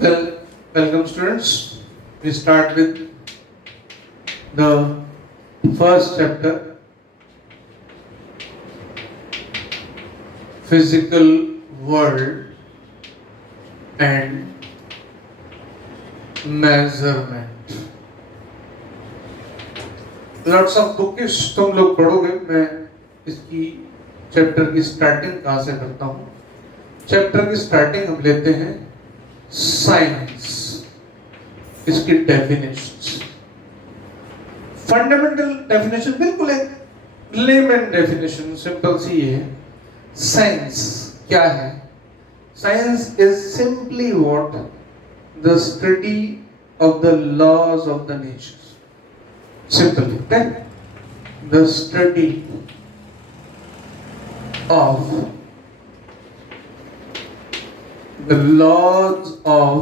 Well, welcome students. We start with the first chapter, physical world and measurement. Lots of bookish तुम लोग पढ़ोगे. मैं इसकी chapter की स्टार्टिंग कहाँ से करता हूँ. चैप्टर की स्टार्टिंग हम लेते हैं साइंस, इसकी डेफिनेशंस. फंडामेंटल डेफिनेशन बिल्कुल एक लेमन डेफिनेशन, सिंपल सी है. साइंस क्या है? Science is simply what the study of the laws of the nature. Simply the study of the laws of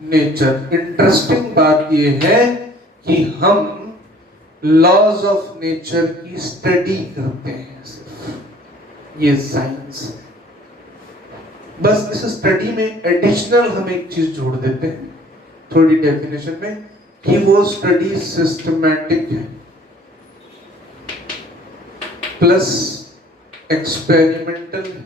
nature. Interesting बात यह है कि हम लॉज ऑफ नेचर की स्टडी करते हैं. सिर्फ ये साइंस है. बस इस स्टडी में एडिशनल हम एक चीज जोड़ देते हैं थोड़ी डेफिनेशन में कि वो स्टडी सिस्टमैटिक है प्लस एक्सपेरिमेंटल है.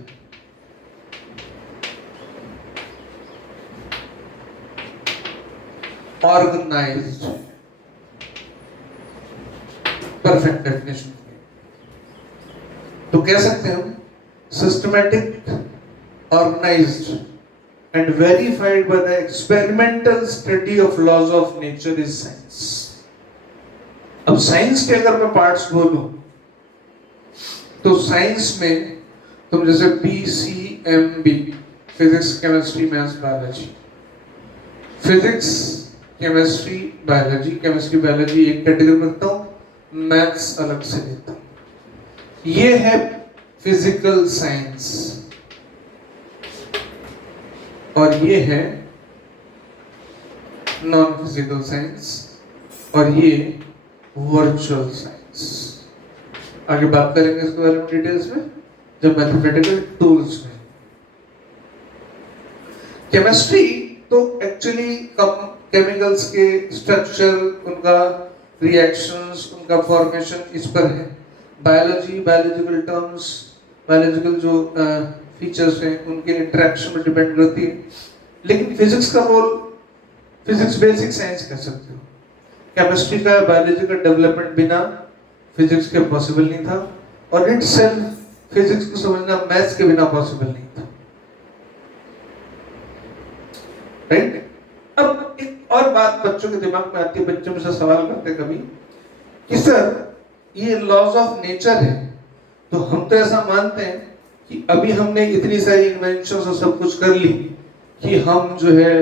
ऑर्गेनाइज्ड. Perfect definition. तो कह सकते हैं हम systematic, organised and verified by the experimental study of laws of nature is science. अब साइंस के अगर मैं पार्ट्स बोलूं तो साइंस में तुम जैसे PCMB, physics chemistry maths biology, physics chemistry biology, chemistry biology एक कैटेगरी में रखता हूँ, मैथ्स अलग से लेता हूँ. ये है फिजिकल साइंस और ये है नॉन फिजिकल साइंस और ये वर्चुअल साइंस. आगे बात करेंगे इसके बारे में डिटेल्स में जब मैथमेटिकल टूल्स में. केमिस्ट्री तो एक्चुअली केमिकल्स के स्ट्रक्चर, उनका रिएक्शंस, उनका फॉर्मेशन इस पर है. बायोलॉजी बायोलॉजिकल टर्म्स, बायोलॉजिकल जो फीचर्स हैं उनके इंटरेक्शन में डिपेंड करती है. लेकिन फिजिक्स का रोल, फिजिक्स बेसिक साइंस कह सकते हो. केमिस्ट्री का बायोलॉजी का डेवलपमेंट बिना फिजिक्स के पॉसिबल नहीं था और इटसेल्फ फिजिक्स को समझना मैथ्स के बिना पॉसिबल नहीं था. राइट? अब एक और बात बच्चों के दिमाग में आती है, बच्चों में से सवाल करते कभी कि सर ये लॉज ऑफ नेचर है तो हम तो ऐसा मानते हैं कि अभी हमने इतनी सारी इन्वेंशंस और सब कुछ कर ली कि हम जो है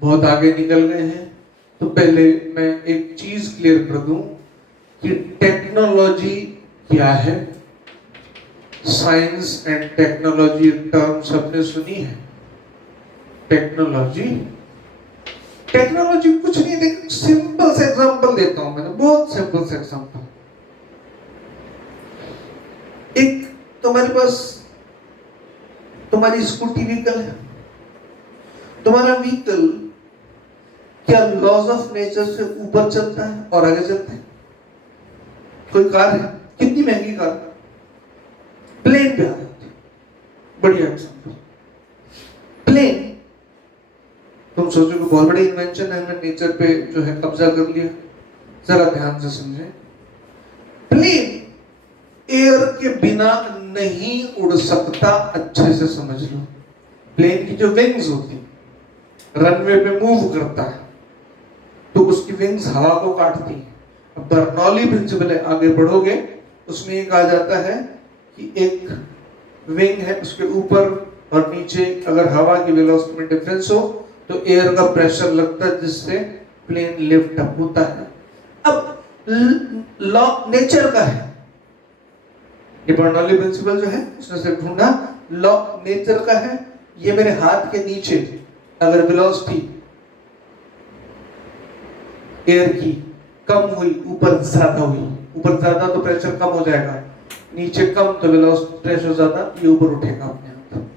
बहुत आगे निकल गए हैं. तो पहले मैं एक चीज क्लियर कर दूं कि टेक्नोलॉजी क्या है. साइंस एंड टेक्नोलॉजी टर्म सबने सुनी है. टेक्नोलॉजी कुछ नहीं. देख, सिंपल से एग्जांपल देता हूं, मैंने बहुत सिंपल से एग्जांपल. एक तुम्हारे पास तुम्हारी स्कूटी व्हीकल है. तुम्हारा व्हीकल क्या लॉज ऑफ नेचर से ऊपर चलता है और आगे चलता है? कोई कार है, कितनी महंगी कार, प्लेन पे आ जाती है. बढ़िया एग्जांपल. प्लेन तुम सोचो कि बहुत बड़ी इन्वेंशन है, हमने नेचर पे जो है कब्जा कर लिया. जरा ध्यान से समझें. प्लेन एयर के बिना नहीं उड़ सकता. अच्छे से समझ लो. प्लेन की जो विंग्स होती रनवे पे मूव करता है तो उसकी विंग्स हवा को काटती है. अब बर्नौली प्रिंसिपल है, आगे बढ़ोगे उसमें एक आ जाता है कि एक विंग है, उसके ऊपर और नीचे अगर हवा की वेलोसिटी में डिफरेंस हो तो एयर का प्रेशर लगता है जिससे प्लेन लिफ्ट अप होता है. अब लॉ नेचर का है, ये बर्नौली प्रिंसिपल जो है उसने से ढूंढा. लॉ नेचर का है. ये मेरे हाथ के नीचे अगर वेलोसिटी एयर की कम हुई, ऊपर ज्यादा हुई, ऊपर ज्यादा तो प्रेशर कम हो जाएगा, नीचे कम तो वेलोसिटी प्रेशर ज्यादा, ये ऊपर उठेगा अपने आप.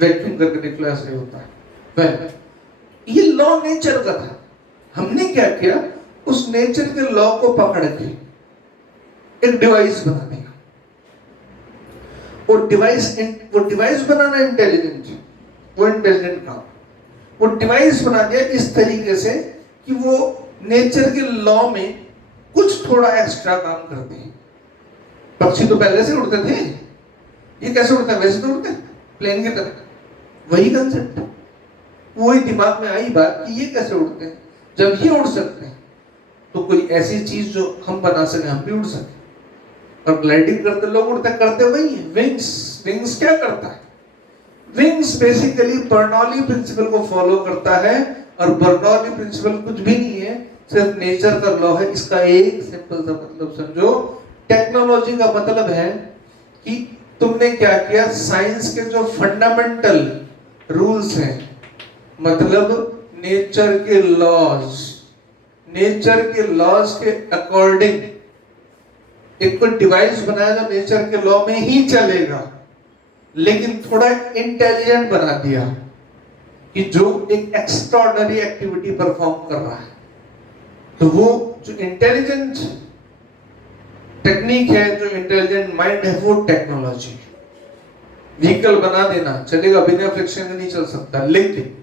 वैक्यूम करके निकला ऐसे होता है. ये लॉ नेचर का था। हमने क्या किया, उस नेचर के लॉ को पकड़ के एक डिवाइस बना दिया। वो डिवाइस बनाना इंटेलिजेंट, वो इंटेलिजेंट काम। वो डिवाइस बना दिया इस तरीके से कि वो नेचर के लॉ में कुछ थोड़ा एक्स्ट्रा काम करते हैं। पक्षी तो पहले से उड़ते थे, ये कैसे उड़ता है? वैसे तो उड़ते प्लेन की तरह, वही कंसेप्ट। वही दिमाग में आई बात कि ये कैसे उड़ते हैं। जब ये उड़ सकते हैं तो कोई ऐसी चीज जो हम बना सके, हम भी उड़ सके। और ग्लाइडिंग करते लोग उड़ते करते वही है। विंग्स क्या करता है? विंग्स बेसिकली बर्नौली प्रिंसिपल को फॉलो करता है, और बर्नौली प्रिंसिपल कुछ भी नहीं है, सिर्फ नेचर का लॉ है। इसका एक सिंपल सा मतलब समझो, टेक्नोलॉजी का मतलब है कि तुमने क्या किया, साइंस के जो फंडामेंटल रूल्स हैं, मतलब नेचर के लॉज के अकॉर्डिंग एक कोई डिवाइस बनाया जो नेचर के लॉ में ही चलेगा, लेकिन थोड़ा इंटेलिजेंट बना दिया कि जो एक एक्स्ट्राऑर्डिनरी एक्टिविटी परफॉर्म कर रहा है। तो वो जो इंटेलिजेंट टेक्निक है, जो इंटेलिजेंट माइंड है, वो टेक्नोलॉजी। व्हीकल बना देना चलेगा, बिना फ्रिक्शन के नहीं चल सकता, लेकिन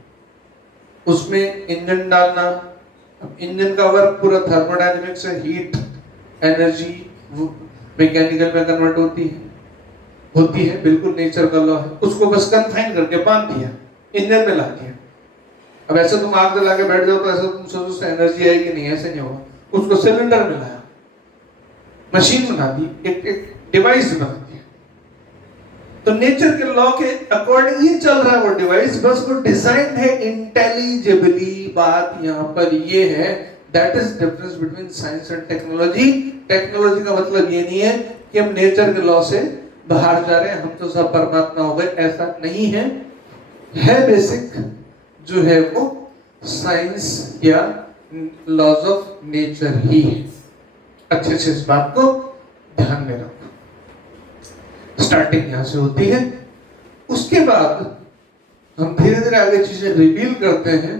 उसमें इंजन डालना, इंजन का वर्क पूरा थर्मोडायनेमिक्स से हीट एनर्जी मैकेनिकल में कन्वर्ट होती है, बिल्कुल नेचर का लॉ है। उसको बस कन्फाइन करके बांध दिया, इंजन में ला दिया। अब ऐसे तुम आग जला के बैठ जाओ तो ऐसा तुम सोचो उससे एनर्जी आएगी, नहीं, ऐसे नहीं होगा। उसको सिलेंडर में लाया, मशीन बना दी, एक डिवाइस बना दिया। तो नेचर के लॉ के अकॉर्डिंग ही चल रहा है वो डिवाइस, बस वो डिजाइन है इंटेलिजिबली। बात यहाँ पर ये है, that is difference between science and technology. Technology का मतलब ये नहीं है कि हम नेचर के लॉ से बाहर जा रहे हैं, हम तो सब परमात्मा हो गए, ऐसा नहीं है। बेसिक जो है वो साइंस या लॉज ऑफ नेचर ही है। अच्छे से इस बात को ध्यान में रखो। स्टार्टिंग यहां से होती है, उसके बाद हम धीरे धीरे आगे चीजें रिवील करते हैं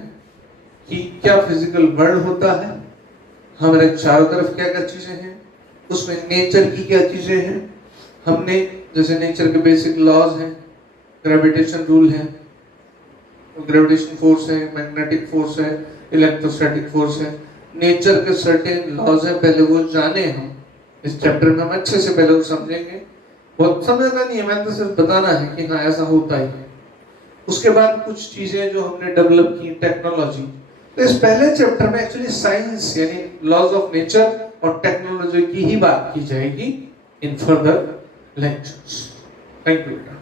कि क्या फिजिकल वर्ल्ड होता है, हमारे चारों तरफ क्या क्या चीजें हैं, उसमें नेचर की क्या चीजें हैं। हमने जैसे नेचर के बेसिक लॉज हैं, ग्रेविटेशन रूल है, ग्रेविटेशन फोर्स है, मैग्नेटिक फोर्स है, इलेक्ट्रोस्टैटिक फोर्स है, नेचर के सर्टेन लॉज है। पहले वो जाने हम इस चैप्टर में, हम अच्छे से पहले वो समझेंगे। बहुत समझना नहीं है, मैं तो सिर्फ बताना है कि हाँ ऐसा होता ही है। उसके बाद कुछ चीजें जो हमने डेवलप की, टेक्नोलॉजी। तो इस पहले चैप्टर में एक्चुअली साइंस यानी लॉज ऑफ नेचर और टेक्नोलॉजी की ही बात की जाएगी in further lectures. Thank you बेटा।